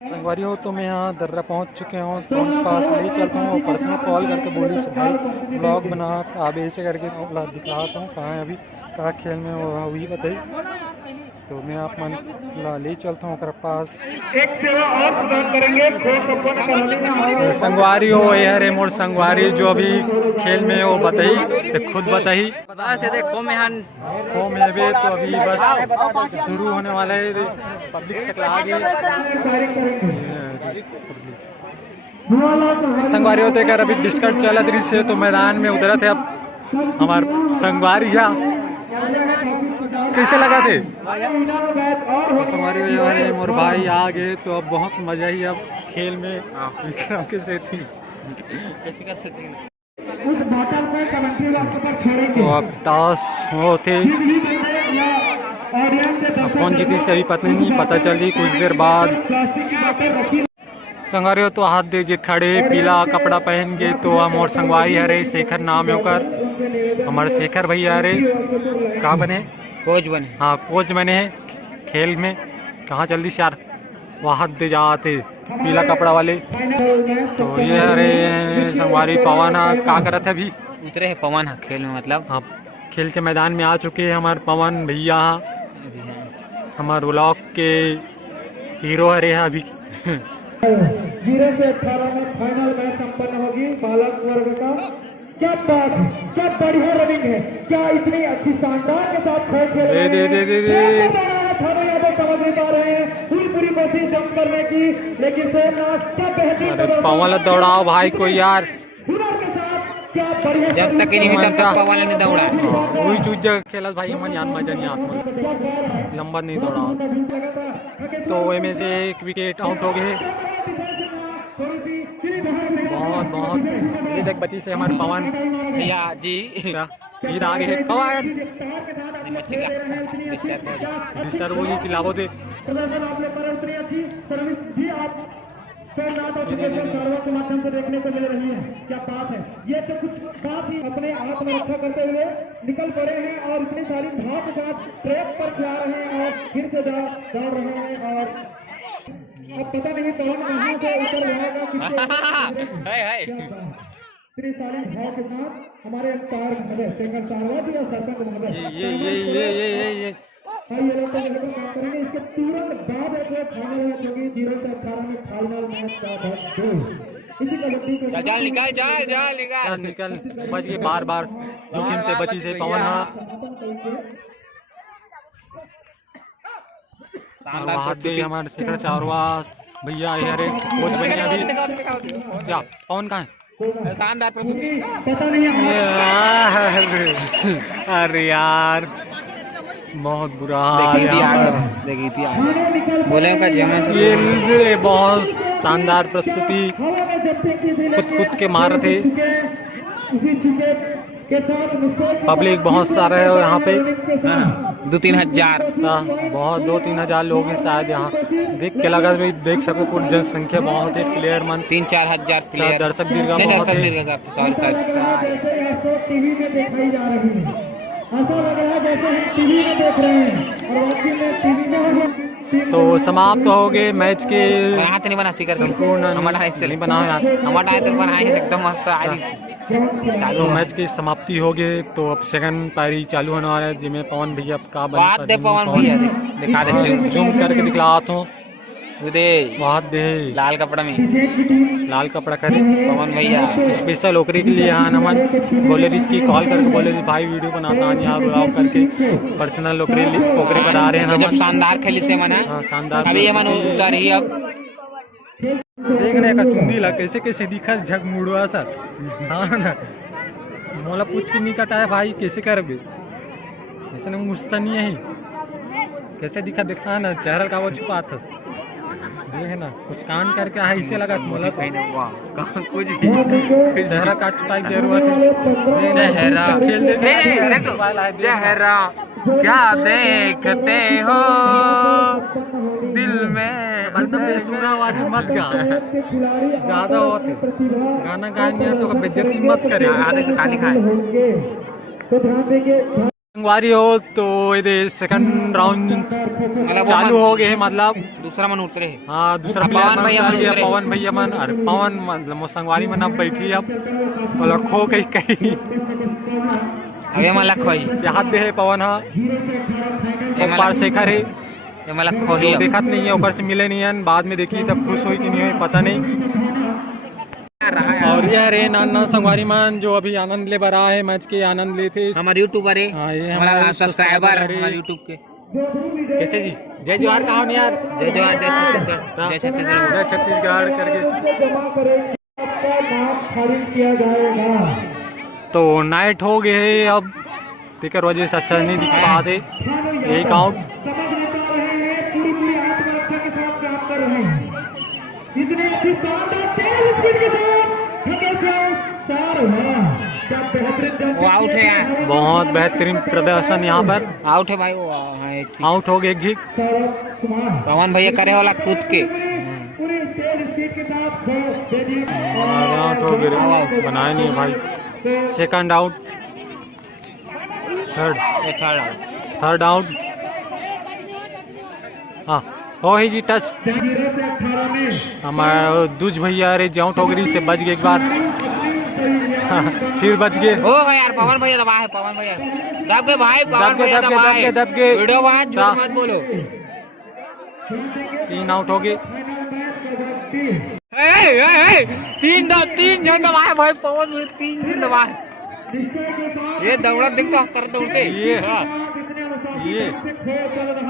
संगवारी हो तो मैं यहाँ दर्रा पहुँच चुके हूँ तो उनके पास ले चलता हूँ और पर्सनल कॉल करके बोली से भाई ब्लॉग बना तो आप ऐसे करके दिखलाता हूँ कहाँ है अभी कहाँ खेल में वो वही बताई तो मैं आप मन ले चलता हूँ कर पास एक सेवा और प्रदान करेंगे। संगवारी हो यार मोर संगवारी जो अभी खेल में वो बताई तो खुद बताई देखो मेहन हो में भी तो अभी बस शुरू होने वाला है पब्लिक तक आगे संगवारी होते कर अभी डिस्कस चला रही से तो मैदान में उतरा थे अब हमारे संगवारी या कैसे लगा थे तो संगवारी यार मोर भाई आ गए तो अब बहुत मजा ही अब खेल में कैसे थी तो अब टॉस होते अब कौन जीती अभी पता नहीं पता चल रही कुछ देर बाद संगवारी हो तो हाथ दे जे खड़े पीला कपड़ा पहन के तो हम और संगवारी हरे शेखर नाम होकर हमारे शेखर भैया हरे कहाँ बने कोच बने हाँ कोच बने हैं खेल में कहाँ जल्दी से यार वहाँ हाथ दे जाते पीला कपड़ा वाले तो ये अरे संगवारी पवन क्या कर रहे थे अभी उतरे है पवन खेल में मतलब हाँ खेल के मैदान में आ चुके हैं हमारे पवन भैया हमारे ब्लॉक के हीरो हरे हैं अभी 0 से 18 में फाइनल मैच संपन्न होगी बालक वर्ग का। क्या बात है, क्या बढ़िया रनिंग है, क्या इतनी अच्छी शानदार के साथ खेल खेल रहे हैं। समझ नहीं पा रहे हैं पूरी कोशिश जंप करने की लेकिन सोमनाथ क्या बेहतरीन पवन दौड़ाओ भाई को यार के साथ क्या बढ़िया जब तक नहीं तब तक पवन ने दौड़ा वही चूज जगह खेला भाई मन यान मजा नहीं आत्मा लंबा नहीं दौड़ा तो वे में से एक विकेट आउट हो गए बहुत ये देख बची से हमारे पवन भैया जी इधर आगे है पवन डिस्टर्ब हो जी चिल्लावो थे के माध्यम से देखने को मिल रही है। क्या बात है, ये तो कुछ बात ही अपने आप में रक्षा करते हुए निकल पड़े हैं और इतनी सारी भाव के साथ ट्रैक पर जा रहे हैं और फिर से दौड़ रहे हैं और अब पता नहीं कौन कहाँ से उतर जाएगा इतनी सारी भाव के साथ हमारे अंपायर महोदय शेखर सारवाती और सरपंच महोदय ये ये लोग तो बिल्कुल काम करेंगे। इसके तुरंत बाद एक फाइनल मैच होगी 0 से 18 में फाइनल मैच का इसी कबड्डी के चल निकाल बच गए बार जोखिम से बची से पवन हमारे शेखर चारवास भैया अरे कोच बन गया अभी क्या पवन कहाँ है शानदार प्रस्तुति पता नहीं अरे यार बहुत बुरा हाल देखी थी बोले का ये बहुत शानदार प्रस्तुति खुद के मार थे पब्लिक बहुत सारा है यहाँ पे 2-3 हजार बहुत 2-3 हजार लोग हैं शायद यहाँ देख के लगा देख सको पूरी जनसंख्या बहुत है प्लेयर मन 3-4 हजार प्लेयर दर्शक दीर्घा बहुत है ऐसा लग रहा है जैसे हम टीवी में देख रहे हैं और वाकई में टीवी में तो समाप्त हो गए मैच के हाथ नहीं बना सिकर संपूर्ण नहीं बना हमारा तो बनाए एकदम मस्त तो मैच की समाप्ति हो गई तो अब सेकंड पारी चालू होने वाला है जिसमें पवन भैया का बात दे पवन भैया दिखा दे जूम करके दिखलाता हूँ बात दे लाल कपड़ा में लाल कपड़ा करे पवन भैया स्पेशल ओकरी के लिए यहाँ नमन बोले इसकी कॉल करके बोले भाई वीडियो बनाता है यहाँ ब्लॉग करके पर्सनल ओकरे पर आ रहे हैं जब शानदार खेली से मना शानदार अभी ये मन उतर ही अब देखने का चुंदी ला कैसे दिखा झग मुड़वा सा हाँ ना मोला पूछ के नहीं कटा है भाई कैसे करोगे ऐसे ना गुस्सा नहीं है कैसे दिखा ना चेहरा का वो छुपा था देख ना कुछ कान करके ऐसे लगा मोला तो कुछ चेहरा का छुपाई की जरूरत है चेहरा खेल चेहरा क्या देखते हो दिल में मतलब बेसुरा आवाज मत गा ज्यादा होते गाना गाएंगे तो बेइज्जती मत करे आधे तो गाली खाए संगवारी हो तो ये सेकंड राउंड चालू हो गए मतलब दूसरा मन उतरे है। हाँ दूसरा अब पवन भैया मन प्लेयर उतरे। पवन भैया मन अरे पवन मतलब संगवारी मन अब बैठी अब बोला खो कहीं कहीं अब ये मला खोई, हाथ दे है पवन हाँ पार शेखर है ये मला खोई अब। देखत नहीं है ऊपर से मिले नहीं है बाद में देखी तब खुश हुई कि नहीं हुई पता नहीं। और यह रे नाना संगवारी मान जो अभी आनंद ले बरा है मैच के आनंद लेते हमारे यूट्यूबर है, हाँ, ये हमारा हमारे सब्सक्राइबर सब्सक्राइबर है। हमारे यूट्यूब के। कैसे जी जय जोहार कहा हूँ यार जय जवाहर जय छत्तीसगढ़ जय छत्तीसगढ़। जय छत्तीसगढ़ करके। जमा करेंगे आपका नाम खारिज किया जाएगा। तो नाइट हो गए है अब दिक्कत वजह से अच्छा नहीं दिख पा रहे यही काउंट। समझ नहीं पा रहे हैं पूरी पूरी आत्मरक्षा के साथ काम कर रहे हैं। इतने अच्छी शानदार तेज स्पीड के साथ ठगे से चार हुआ। क्या बेहतरीन जंप वो आउट है यार, बहुत बेहतरीन प्रदर्शन यहाँ पर आउट है भाई वो। हाँ, ये ठीक। आउट हो गए एक झीक सौरभ कुमार पवन भैया करे वाला कूद के पूरी तेज स्पीड के साथ दे दिए। आउट हो गए बनाए नहीं भाई। सेकंड आउट थर्ड ये थर्ड आउट। थर्ड आउट हाँ हो ही जी टच 0 से 18 में हमारा दूज भैया अरे जाउट हो गई से बच गए एक बार फिर बच गए हो गया यार, पवन भैया दबा है, पवन भैया दब गए भाई, पवन भैया दब गए, दबा दब गए, है। दब गए। वीडियो बना, झूठ मत बोलो। 3 आउट हो गए। तीन जन दबाए भाई, पवन भैया 3 जन दबाए। ये दौड़ा दिखता कर दौड़ते ये हाँ, ये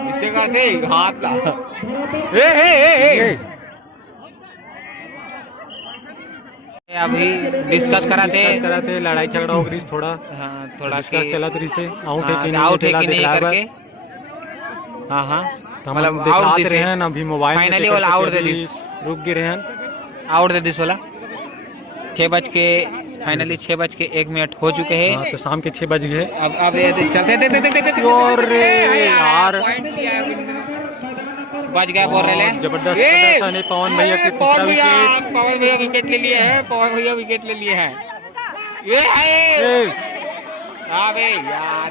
इससे करते हाथ ला। ए अभी डिस्कस करा थे लड़ाई झगड़ा हो गई थोड़ा हाँ, थोड़ा डिस्कस चला तो से आउट है हाँ, कि नहीं आउट है दिखला कि नहीं दिखला करके। बस। हाँ हाँ तो मतलब मतलब आउट दिखाते दिस रहे हैं अभी मोबाइल में फाइनली देखकर वाला से आउट दे अभी दिस, रुक गए हैं। आउट दे दिस वाला 6 बज के फाइनली 6 बज के 1 मिनट हो चुके हैं। हाँ, तो शाम के 6 बज गए। अब ये चलते और यार बच गया बोल रहे जबरदस्त प्रदर्शन है पवन भैया के तीसरा विकेट। पवन भैया विकेट ले लिए हैं, पवन भैया विकेट ले लिए हैं। ये है अबे यार,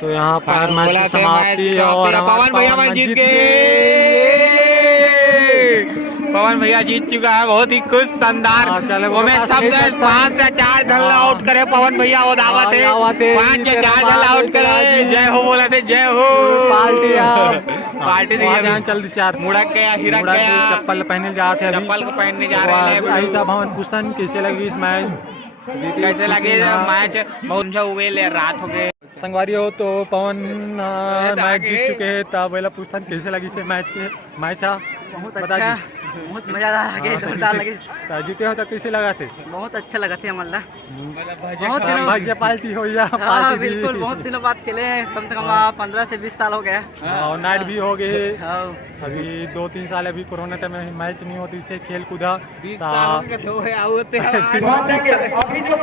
तो यहाँ पर मैच बोला की से समाप्ति मैच और समाप्ति, हमारे पवन भैया मैच जीत पवन भैया जीत चुका है, बहुत ही खुश शानदार। हाँ, चले, वो मैं वो सबसे पास 5 से 4 धल हाँ। आउट करे पवन भैया वो दावत है, दावत है, 5 से इसके 4 बाद धल आउट चला करे। जी। जय हो बोला थे, जय हो पार्टी पार्टी दी वहाँ ध्यान अभी। जल्दी से यार मुड़क गया, हिरक मुड़क गया, गई, चप्पल पहने जाते अभी चप्पल को पहनने जा रहे हैं। आई था भवन पुस्तन कैसे लगी इस मैच जीती कैसे लगे हाँ। मैच? बहुत अच्छा हो गए, रात हो गए। संगवारी हो तो पवन मैच जीत चुके हैं तब पहला पूछतान कैसे लगी से मैच के मैच बहुत अच्छा, बहुत मजेदार लगे, जोरदार लगे। जीते हो तो कैसे लगा थे? बहुत अच्छा लगा थे हमारा। बहुत दिनों भजिया पार्टी हो या हाँ पार्टी बिल्कुल, बहुत दिनों बाद खेले हैं, कम से कम 15 से 20 साल हो गए। और नाइट भी हो गए। हाँ, अभी 2-3 साल अभी कोरोना टाइम में मैच नहीं होती से खेल कूदा 20 साल के तो है, आओ ते अभी जो